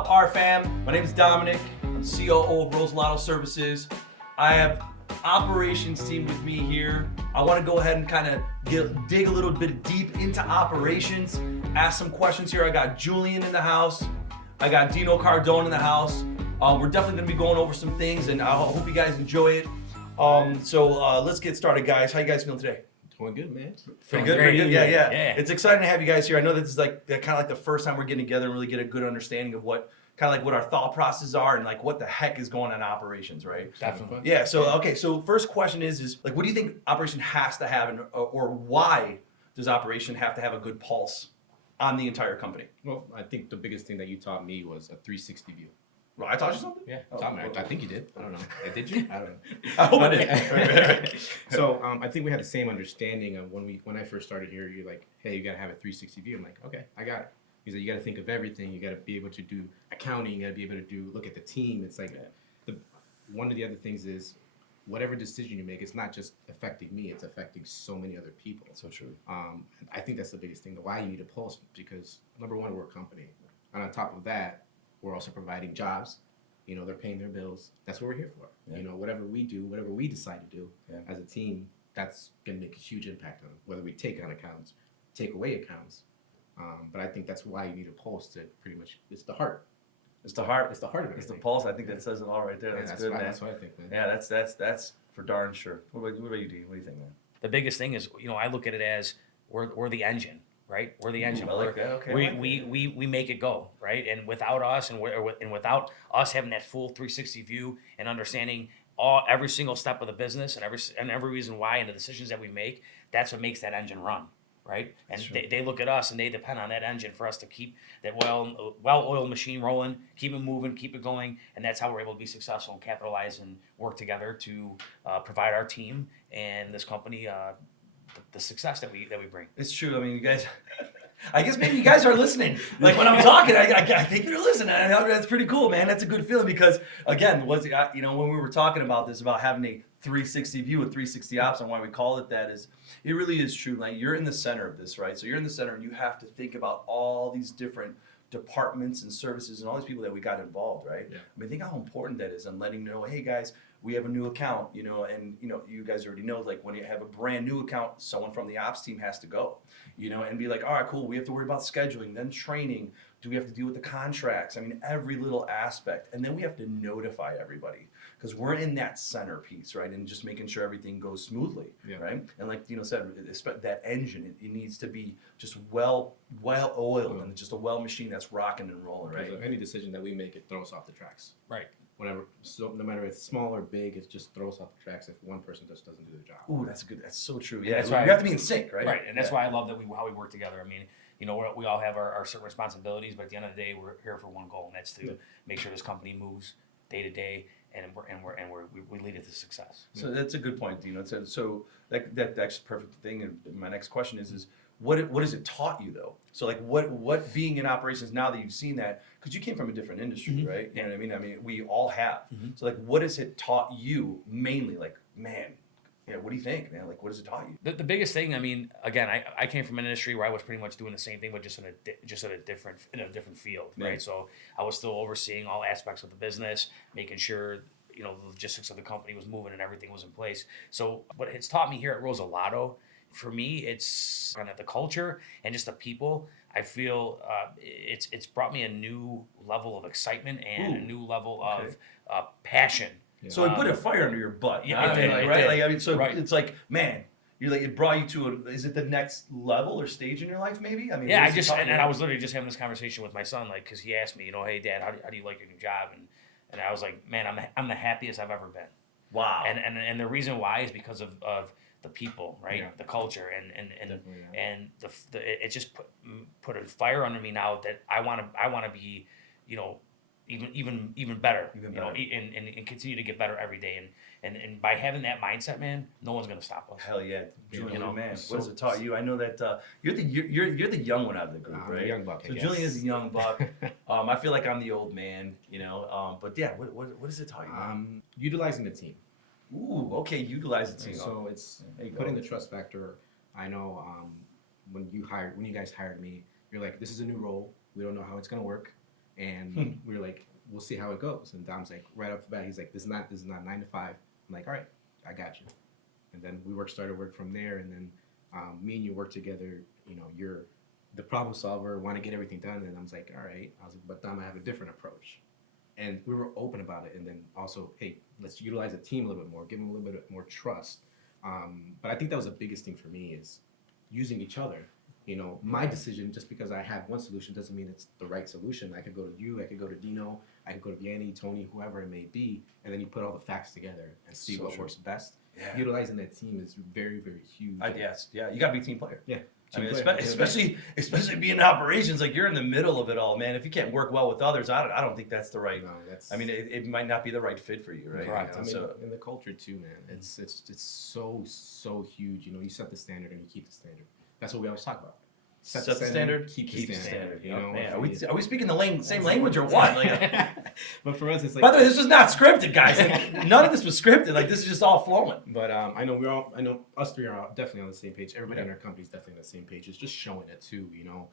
up, R fam? My name is Dominic. I'm COO of Rose Lotto Services. I have operations team with me here. I want to go ahead and kind of dig a little bit deep into operations, ask some questions here. I got Julian in the house. I got Dino Cardone in the house. We're definitely going to be going over some things, and I hope you guys enjoy it. So let's get started, guys. How you guys feeling today? Doing good, man. Feeling good? Pretty good? Yeah. It's exciting to have you guys here. I know this is like kind of like the first time we're getting together and really get a good understanding of what kind of like what our thought processes are and like what the heck is going on in operations, right? Definitely. Yeah. So okay. So first question is like, what do you think operation has to have, or why does operation have to have a good pulse on the entire company? Well, I think the biggest thing that you taught me was a 360 view. Well, I taught you something? Yeah, taught me. I think you did. I don't know. Did you? I don't know. I hope I did. So I think we had the same understanding of when I first started here. You're like, hey, you got to have a 360 view. I'm like, okay, I got it. He said, you got to think of everything. You got to be able to do accounting. You got to be able to look at the team. It's like one of the other things is whatever decision you make, it's not just affecting me. It's affecting so many other people. So true. I think that's the biggest thing. Why you need a pulse, because number one, we're a company, and on top of that, we're also providing jobs. You know, they're paying their bills. That's what we're here for. Yeah. You know, whatever we do, whatever we decide to do as a team, that's going to make a huge impact on them, whether we take on accounts, take away accounts. But I think that's why you need a pulse to pretty much, it's the heart. It's the heart. It's the heart of it. It's the pulse. I think that says it all right there. That's good, man. That's what I think, man. Yeah, that's for darn sure. What about you, Dean? What do you think, man? The biggest thing is, you know, I look at it as we're the engine, right? We're the engine. I like that. Okay. We make it go, right? And without us, and without us having that full 360 view and understanding every single step of the business and every reason why and the decisions that we make, that's what makes that engine run, right? And they look at us and they depend on that engine for us to keep that well-oiled machine rolling, keep it moving, keep it going, and that's how we're able to be successful and capitalize and work together to provide our team and this company the success that we bring. It's true. I mean, you guys, I guess maybe you guys are listening. Like when I'm talking, I think you're listening. I know that's pretty cool, man. That's a good feeling because, again, when we were talking about this, about having a 360 view, a 360 ops, and why we call it that is, it really is true. Like you're in the center of this, right? So you're in the center and you have to think about all these different departments and services and all these people that we got involved, right? Yeah. I mean, think how important that is, and letting you know, hey guys, we have a new account, and you guys already know, like when you have a brand new account, someone from the ops team has to go, and be like, all right, cool, we have to worry about scheduling, then training, do we have to deal with the contracts? I mean, every little aspect, and then we have to notify everybody because we're in that centerpiece, right? And just making sure everything goes smoothly, right? And like Dino said, that engine, it needs to be just well oiled and just a well machine that's rocking and rolling, right? Any decision that we make, it throws off the tracks. Right. Whatever, so no matter if it's small or big, it just throws off the tracks if one person just doesn't do their job. Ooh, that's good. That's so true. Yeah, that's why you have to be in sync, right? Right, and that's why I love that how we work together. I mean, we all have our certain responsibilities, but at the end of the day, we're here for one goal, and that's to make sure this company moves day to day, and we lead it to success. So that's a good point, Dino. So that's a perfect thing. And my next question is what has it taught you though? So like what being in operations now that you've seen that, because you came from a different industry, right? You know what I mean? I mean, we all have. So like, what has it taught you mainly? Like, man, what do you think, man? Like, what has it taught you? The biggest thing, I mean, again, I came from an industry where I was pretty much doing the same thing, but just in a different field, right? So I was still overseeing all aspects of the business, making sure the logistics of the company was moving and everything was in place. So what it's taught me here at Rosa Lotto, for me, it's kind of the culture and just the people. I feel it's brought me a new level of excitement and a new level of passion. Yeah. So it put a fire under your butt. Yeah, it did, right? Did. Like, I mean, so it's like, man, it brought you to is it the next level or stage in your life, maybe? I mean, yeah, I was literally just having this conversation with my son, like, because he asked me, hey, Dad, how do you like your new job? And I was like, man, I'm the happiest I've ever been. Wow. And the reason why is because of the people, right? Yeah. The culture and it just put a fire under me now that I want to be, even better, and continue to get better every day. And by having that mindset, man, no one's gonna stop us. Hell yeah, Julian, man. What has it taught you? I know that you're the young one out of the group, right? The young buck. So Julian is the young buck. I feel like I'm the old man, But yeah, what has it taught you? Utilizing the team. Ooh, okay, utilize the team. So it's putting the trust factor. I know when you guys hired me, you're like, this is a new role. We don't know how it's gonna work. And we were like, we'll see how it goes. And Dom's like, right off the bat, he's like, this is not 9 to 5. I'm like, all right, I got you. And then we started work from there. And then me and you work together. You know, you're the problem solver, want to get everything done. And I was like, all right. I was like, but Dom, I have a different approach. And we were open about it. And then also, hey, let's utilize the team a little bit more, give them a little bit more trust. But I think that was the biggest thing for me is using each other. You know, my decision, just because I have one solution doesn't mean it's the right solution. I could go to you, I could go to Dino, I could go to Vianney, Tony, whoever it may be, and then you put all the facts together and see what works best. Yeah. Utilizing that team is very, very huge. Yes, yeah, you got to be a team player. Yeah. I mean, especially being in operations, like you're in the middle of it all, man. If you can't work well with others, I don't think that's the right. No, that's. I mean, it might not be the right fit for you, right? Correct. You know, I mean, so and the culture too, man. It's so huge. You know, you set the standard and you keep the standard. That's what we always talk about. set the standard, keep the the standard. You know, man, are we speaking the same language or what? Like, but for us, it's like. by the way, this was not scripted, guys. Like, none of this was scripted. Like, this is just all flowing. But I know us three are definitely on the same page. Everybody in our company is definitely on the same page. It's just showing it too, you know.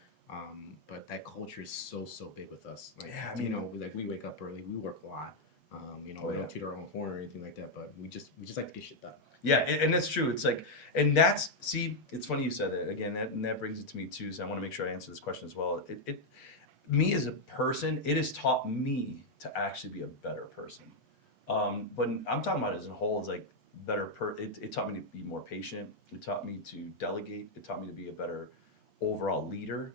But that culture is so big with us. Like, Yeah, I mean, you know, we wake up early, we work a lot. You know, we don't toot our own horn or anything like that, but we just like to get shit done. Yeah, and that's true. It's like, and that's, see, it's funny you said that again. That brings it to me too. So I want to make sure I answer this question as well. Me as a person, it has taught me to actually be a better person. But I'm talking about it as a whole, as like better. It taught me to be more patient. It taught me to delegate. It taught me to be a better overall leader.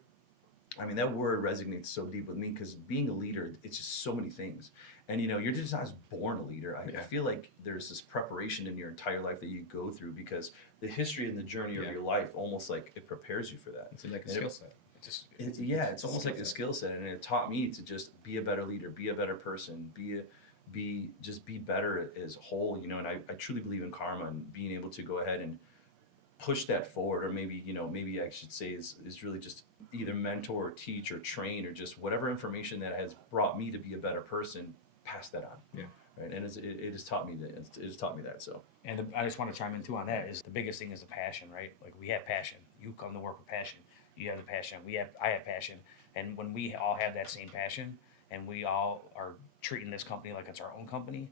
I mean, that word resonates so deep with me because being a leader, it's just so many things. And, you know, you're just not born a leader. I feel like there's this preparation in your entire life that you go through because the history and the journey of your life almost like it prepares you for that. It's like a skill set. It's almost like a skill set. And it taught me to just be a better leader, be a better person, be better as a whole, you know. And I truly believe in karma and being able to go ahead and push that forward, or maybe, you know, maybe I should say is really just either mentor or teach or train or just whatever information that has brought me to be a better person, pass that on. Yeah. Right. And it has taught me that. It has taught me that. So. And I just want to chime in too on that is the biggest thing is the passion, right? Like we have passion. You come to work with passion. You have the passion. I have passion. And when we all have that same passion and we all are treating this company like it's our own company,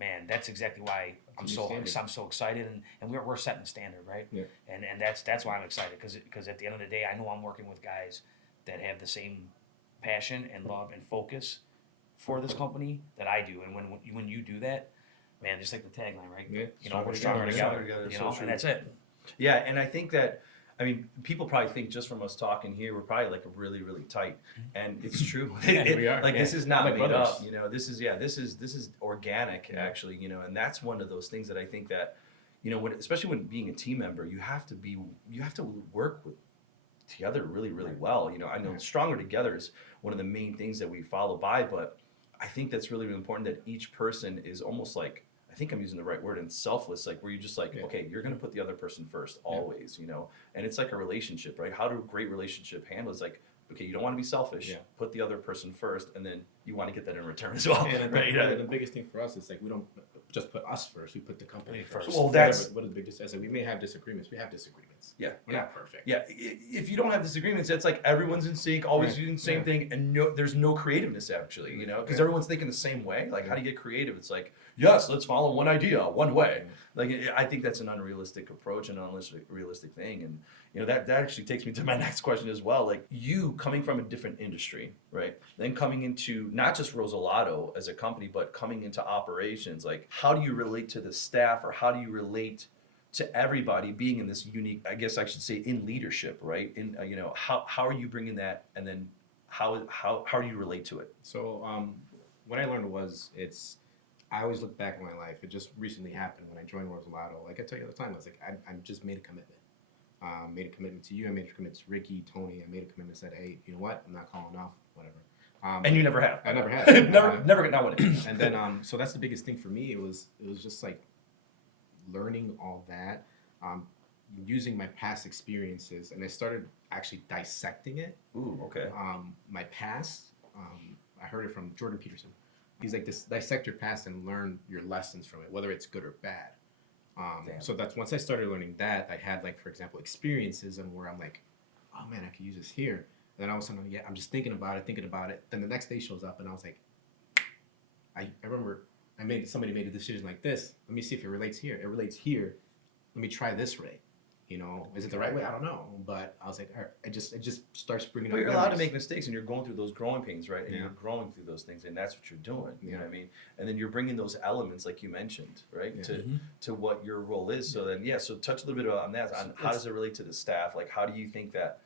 man, that's exactly why I'm so excited, and we're setting the standard, right? Yeah. And that's why I'm excited because at the end of the day, I know I'm working with guys that have the same passion and love and focus for this company that I do. And when you do that, man, just like the tagline, right? Yeah. You know, we're stronger together. You know, and that's it. Yeah, and I think that, I mean, people probably think just from us talking here, we're probably like really, really tight, and it's true. We are. Like this is not like made brothers. up, you know. This is organic, actually, you know. And that's one of those things that I think that, you know, especially when being a team member, you have to work together really, really well. You know, I know stronger together is one of the main things that we follow by, but I think that's really, really important that each person is almost like, I think I'm using the right word, and selfless, like where you're just like, okay, you're going to put the other person first always, you know. And it's like a relationship, right? How do a great relationship handle is like, okay, you don't want to be selfish, put the other person first, and then you want to get that in return as well. And right? the biggest thing for us is like we don't just put us first, we put the company first. Well, that's what is the biggest. I said we may have disagreements. We have disagreements. Yeah, we're not perfect. Yeah, if you don't have disagreements, it's like everyone's in sync, always doing the same thing, and there's no creativeness actually, you know, because everyone's thinking the same way. Like, how do you get creative? It's like, yes, let's follow one idea, one way. Like, I think that's an unrealistic approach and an unrealistic thing, and you know that actually takes me to my next question as well. Like, you coming from a different industry, right? Then coming into not just Rosolato as a company, but coming into operations. Like, how do you relate to the staff, or how do you relate to everybody being in this unique, I guess I should say, in leadership, right? In you know, how are you bringing that, and then how do you relate to it? So what I learned was I always look back in my life. It just recently happened when I joined Rosolato. Like I tell you all the time, I was like, I just made a commitment. Made a commitment to you. I made a commitment to Ricky, Tony. I made a commitment. Said, hey, you know what? I'm not calling off. Whatever. And you never have. I never have. never get not winning. And then so that's the biggest thing for me. It was just like learning all that, using my past experiences, and I started actually dissecting it. Ooh, okay. My past, I heard it from Jordan Peterson. He's like, this: dissect your past and learn your lessons from it, whether it's good or bad. So that's once I started learning that, I had, like, for example, experiences and where I'm like, oh man, I could use this here. then all of a sudden, yeah, I'm just thinking about it. Then the next day shows up, and I was like, I remember somebody made a decision like this. Let me see if it relates here. It relates here. Let me try this way. You know, is it the right way? I don't know. But I was like, all right, it just starts bringing But up you're allowed to memories. make mistakes, and you're going through those growing pains, right? And Yeah. you're growing through those things, and that's what you're doing. You know Yeah. what I mean? And then you're bringing those elements, like you mentioned, right, Yeah. to what your role is. So then, yeah. So touch a little bit on that. On how does it relate to the staff? Like, how do you think that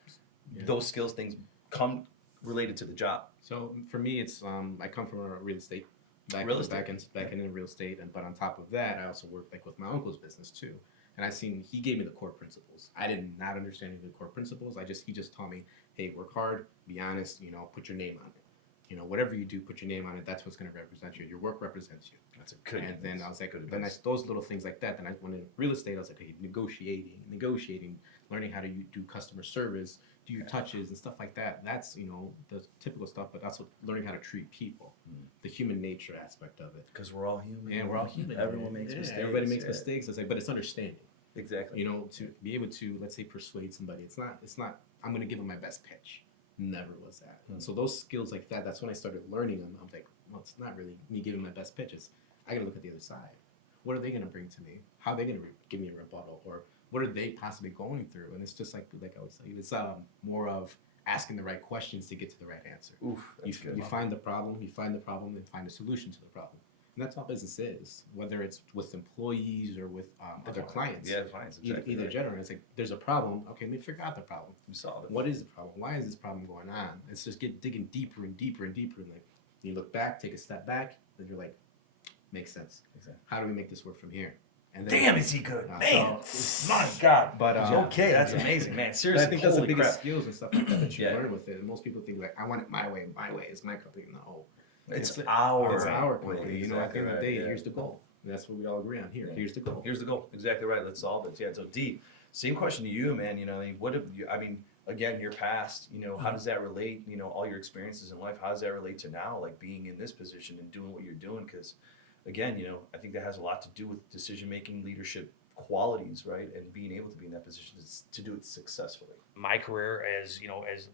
Yeah. those skills things come related to the job? So for me, it's I come from a real estate Real estate. back in real estate, but on top of that, I also work like with my uncle's business too. And he gave me the core principles. I did not understand any of the core principles. He just taught me, hey, work hard, be honest, you know, put your name on it. You know, whatever you do, put your name on it. That's what's going to represent you. Your work represents you. That's a good. And then I was like, those little things like that. Then I went in real estate. I was like, hey, negotiating, learning how to do customer service, do your touches and stuff like that. That's, you know, the typical stuff, but also learning how to treat people, the human nature aspect of it. Because we're all human. And we're all human. Everyone man. makes Yeah, mistakes. Everybody makes yeah. mistakes. It's like, but it's understanding. Exactly. You know, to be able to, let's say, persuade somebody. It's not. I'm going to give them my best pitch. Never was that. And so those skills like that. That's when I started learning them. I'm like, well, it's not really me giving my best pitches. I got to look at the other side. What are they going to bring to me? How are they going to give me a rebuttal? Or what are they possibly going through? And it's just like I always say, it's more of asking the right questions to get to the right answer. Oof, that's good. You find the problem, and find a solution to the problem. And that's all business is, whether it's with employees or with other clients. Yeah, clients. Exactly Either right. general. It's like, there's a problem. Okay, let me figure out the problem. You solve it. What is the problem? Why is this problem going on? It's just digging deeper and deeper and deeper. And like, you look back, take a step back, then you're like, makes sense. Exactly. How do we make this work from here? And then, Damn, is he good? Man, so- my God. But Okay, that's amazing, man. But Seriously, I think that's the holy biggest crap. skills and stuff like that that you Yeah. learn with it. And most people think like, I want it my way. My way is my company. No, It's It's our company. way. You know, at the end of the day, Exactly right, here's the goal. And that's what we all agree on. Here, Yeah. here's the goal. Here's the goal. Exactly right. Let's solve it. Yeah. So D, same question to you, man. You know, what have you? I mean, again, your past. You know, how does that relate? You know, all your experiences in life. How does that relate to now, like being in this position and doing what you're doing? Because, again, you know, I think that has a lot to do with decision making, leadership qualities, right, and being able to be in that position to do it successfully. My career as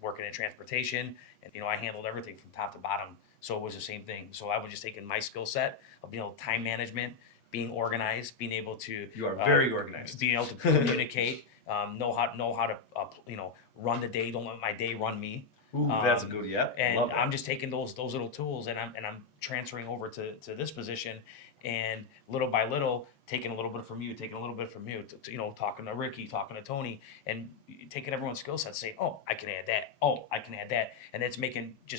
working in transportation, and I handled everything from top to bottom. So it was the same thing. So I was just taking my skill set of being able to time management, being organized, being able to You are very organized. being able to communicate, know how to run the day. Don't let my day run me. Ooh, that's a good. Yeah. And Love that. I'm just taking those little tools and I'm transferring over to this position, and little by little taking a little bit from you, taking a little bit from you, talking to Ricky, talking to Tony, and taking everyone's skill set, saying, oh, I can add that. Oh, I can add that, and it's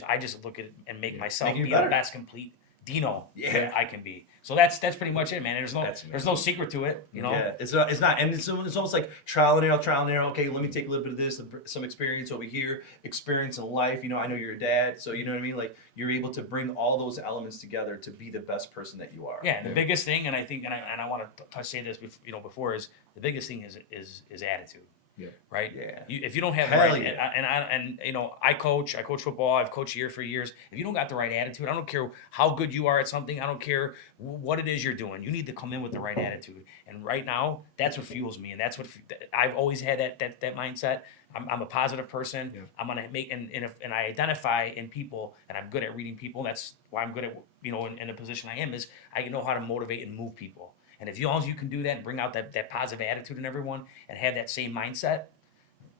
I just look at it and make myself Making you be better. the best complete Dino Yeah. that I can be. So that's pretty much it, man. That's There's no secret to it, Yeah, it's not, and it's almost like trial and error. Okay, let me take a little bit of this, some experience over here, experience in life. You know, I know you're a dad, so you know what I mean. Like you're able to bring all those elements together to be the best person that you are. Yeah, the biggest thing, and I think, and I want to say this, before is the biggest thing is attitude. Yeah. Right. Yeah. If you don't have Hell right, yeah. I coach football. I've coached here for years. If you don't got the right attitude, I don't care how good you are at something. I don't care what it is you're doing. You need to come in with the right attitude. And right now, that's what fuels me, and that's what I've always had that mindset. I'm a positive person. Yeah. I'm gonna make and I identify in people, and I'm good at reading people. That's why I'm good at in the position I am, is I know how to motivate and move people. And if you can do that and bring out that positive attitude in everyone and have that same mindset,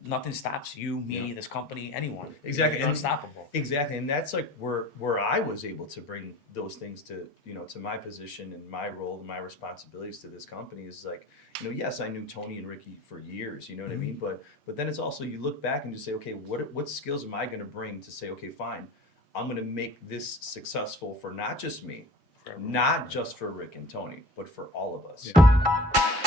nothing stops you, me, this company, anyone. Exactly. You're unstoppable. Exactly, and that's like where I was able to bring those things to to my position and my role and my responsibilities to this company is like yes, I knew Tony and Ricky for years, you know what I mean, but then it's also you look back and just say, okay, what skills am I going to bring to say, okay, fine, I'm going to make this successful for not just me, not just for Rick and Tony, but for all of us. Yeah.